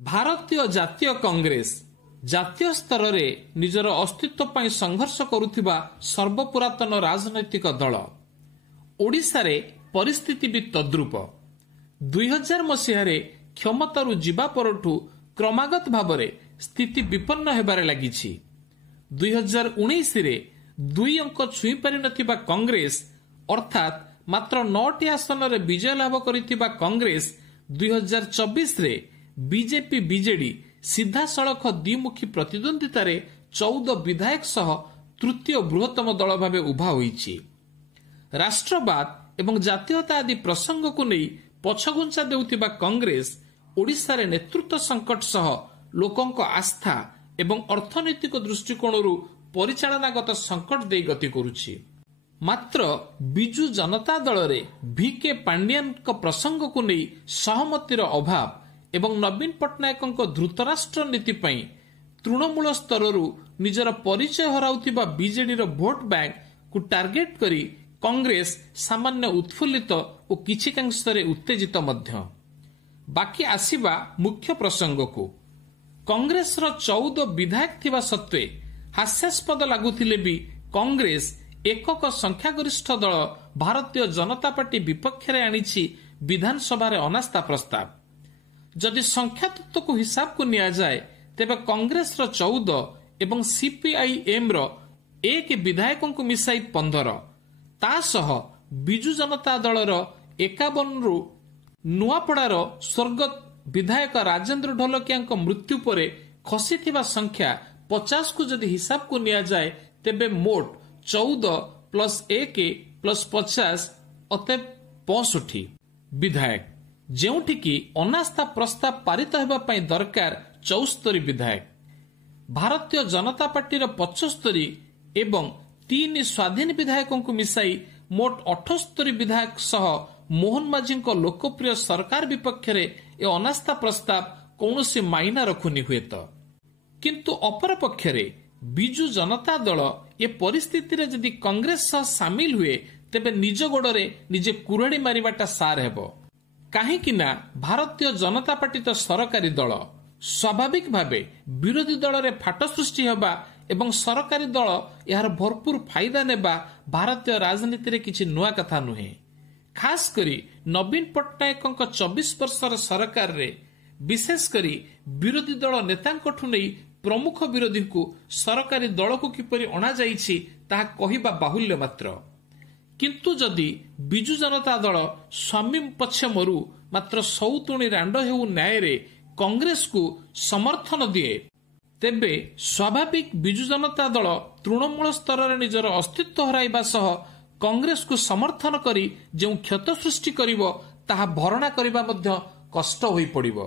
ଭାରତୀୟ ଜାତୀୟ କଂଗ୍ରେସ ଜାତୀୟ ସ୍ତରରେ ନିଜର ଅସ୍ତିତ୍ୱ ପାଇଁ ସଂଘର୍ଷ କରୁଥିବା ସର୍ବପୁରାତନ ରାଜନୈତିକ ଦଳ। ଓଡ଼ିଶାରେ ପରିସ୍ଥିତି ବି ତଦ୍ରୁପ। 2000 ମସିହାରେ କ୍ଷମତାରୁ ଯିବା ପରଠୁ କ୍ରମାଗତ ଭାବରେ ସ୍ଥିତି ବିପନ୍ନ ହେବାରେ ଲାଗିଛି। 2019ରେ 2 ଅଙ୍କ ଛୁଇଁ ପାରିନଥିବା କଂଗ୍ରେସ ଅର୍ଥାତ୍ ମାତ୍ର 9ଟି ଆସନରେ ବିଜୟ ଲାଭ କରିଥିବା କଂଗ୍ରେସ 2024ରେ ବିଜେପି ବିଜେଡି ସିଧାସଳଖ ଦ୍ୱିମୁଖୀ ପ୍ରତିଦ୍ୱନ୍ଦିତାରେ 14 ବିଧାୟକ ସହ ତୃତୀୟ ବୃହତ୍ତମ ଦଳ ଭାବେ ଉଭା ହୋଇଛି। ରାଷ୍ଟ୍ରବାଦ ଏବଂ ଜାତୀୟତା ଆଦି ପ୍ରସଙ୍ଗକୁ ନେଇ ପଛଘୁଞ୍ଚା ଦେଉଥିବା କଂଗ୍ରେସ ଓଡ଼ିଶାରେ ନେତୃତ୍ୱ ସଙ୍କଟ ସହ ଲୋକଙ୍କ ଆସ୍ଥା ଏବଂ ଅର୍ଥନୈତିକ ଦୃଷ୍ଟିକୋଣରୁ ପରିଚାଳନାଗତ ସଙ୍କଟ ଦେଇ ଗତି କରୁଛି। ମାତ୍ର ବିଜୁ ଜନତା ଦଳରେ ଭିକେ ପାଣ୍ଡିଆନଙ୍କ ପ୍ରସଙ୍ଗକୁ ନେଇ ସହମତିର ଅଭାବ ଏବଂ ନବୀନ ପଟ୍ଟନାୟକଙ୍କ ଧୃତରାଷ୍ଟ୍ର ନୀତି ପାଇଁ ତୃଣମୂଳ ସ୍ତରରୁ ନିଜର ପରିଚୟ ହରାଉଥିବା ବିଜେଡିର ଭୋଟ ବ୍ୟାଙ୍କକୁ ଟାର୍ଗେଟ କରି କଂଗ୍ରେସ ସାମାନ୍ୟ ଉତ୍ଫୁଲ୍ଲିତ ଓ କିଛିକାଂଶରେ ଉତ୍ତେଜିତ ମଧ୍ୟ। ବାକି ଆସିବା ମୁଖ୍ୟ ପ୍ରସଙ୍ଗକୁ। କଂଗ୍ରେସର 14 ବିଧାୟକ ଥିବା ସତ୍ତ୍ୱେ ହାସ୍ୟାସ୍ପଦ ଲାଗୁଥିଲେ ବି କଂଗ୍ରେସ ଏକକ ସଂଖ୍ୟାଗରିଷ୍ଠ ଦଳ ଭାରତୀୟ ଜନତା ପାର୍ଟି ବିପକ୍ଷରେ ଆଣିଛି ବିଧାନସଭାରେ ଅନାସ୍ଥା ପ୍ରସ୍ତାବ। ଯଦି ସଂଖ୍ୟାତତ୍ତ୍ୱକୁ ହିସାବକୁ ନିଆଯାଏ ତେବେ କଂଗ୍ରେସର 14 ଏବଂ ସିପିଆଇଏମ୍ର 1 ବିଧାୟକଙ୍କୁ ମିଶାଇ 15, ତା ସହ ବିଜୁ ଜନତା ଦଳର 51ରୁ ନୂଆପଡ଼ାର ସ୍ୱର୍ଗତ ବିଧାୟକ ରାଜେନ୍ଦ୍ର ଢୋଲକିଆଙ୍କ ମୃତ୍ୟୁ ପରେ ଖସିଥିବା ସଂଖ୍ୟା 50କୁ ଯଦି ହିସାବକୁ ନିଆଯାଏ ତେବେ ମୋଟ 14 + 1 + 50 ଅତଏବ 65 ବିଧାୟକ, ଯେଉଁଠିକି ଅନାସ୍ଥା ପ୍ରସ୍ତାବ ପାରିତ ହେବା ପାଇଁ ଦରକାର 74 ବିଧାୟକ। ଭାରତୀୟ ଜନତା ପାର୍ଟିର 75 ଏବଂ 3 ସ୍ୱାଧୀନ ବିଧାୟକଙ୍କୁ ମିଶାଇ ମୋଟ 78 ବିଧାୟକ ସହ ମୋହନ ମାଝୀଙ୍କ ଲୋକପ୍ରିୟ ସରକାର ବିପକ୍ଷରେ ଏ ଅନାସ୍ଥା ପ୍ରସ୍ତାବ କୌଣସି ମାଇନା ରଖୁନି ହୁଏତ। କିନ୍ତୁ ଅପରପକ୍ଷରେ ବିଜୁ ଜନତା ଦଳ ଏ ପରିସ୍ଥିତିରେ ଯଦି କଂଗ୍ରେସ ସହ ସାମିଲ ହୁଏ ତେବେ ନିଜ ଗୋଡ଼ରେ ନିଜେ କୁରାଢ଼ୀ ମାରିବାଟା ସାର ହେବ। କାହିଁକି ନା ଭାରତୀୟ ଜନତା ପାର୍ଟି ତ ସରକାରୀ ଦଳ। ସ୍ୱାଭାବିକ ଭାବେ ବିରୋଧୀ ଦଳରେ ଫାଟ ସୃଷ୍ଟି ହେବା ଏବଂ ସରକାରୀ ଦଳ ଏହାର ଭରପୁର ଫାଇଦା ନେବା ଭାରତୀୟ ରାଜନୀତିରେ କିଛି ନୂଆ କଥା ନୁହେଁ। ଖାସ୍ କରି ନବୀନ ପଟ୍ଟନାୟକଙ୍କ 24 ବର୍ଷର ସରକାରରେ ବିଶେଷ କରି ବିରୋଧୀ ଦଳ ନେତାଙ୍କଠୁ ନେଇ ପ୍ରମୁଖ ବିରୋଧୀଙ୍କୁ ସରକାରୀ ଦଳକୁ କିପରି ଅଣାଯାଇଛି ତାହା କହିବା ବାହୁଲ୍ୟ ମାତ୍ର। କିନ୍ତୁ ଯଦି ବିଜୁ ଜନତା ଦଳ ସ୍ୱାମୀ ପଛେ ମରୁ ମାତ୍ର ସଉତୁଣୀ ରାଣ୍ଡ ହେଉ ନ୍ୟାୟରେ କଂଗ୍ରେସକୁ ସମର୍ଥନ ଦିଏ ତେବେ ସ୍ୱାଭାବିକ ବିଜୁ ଜନତା ଦଳ ତୃଣମୂଳ ସ୍ତରରେ ନିଜର ଅସ୍ତିତ୍ୱ ହରାଇବା ସହ କଂଗ୍ରେସକୁ ସମର୍ଥନ କରି ଯେଉଁ କ୍ଷତ ସୃଷ୍ଟି କରିବ ତାହା ଭରଣା କରିବା ମଧ୍ୟ କଷ୍ଟ ହୋଇପଡ଼ିବ।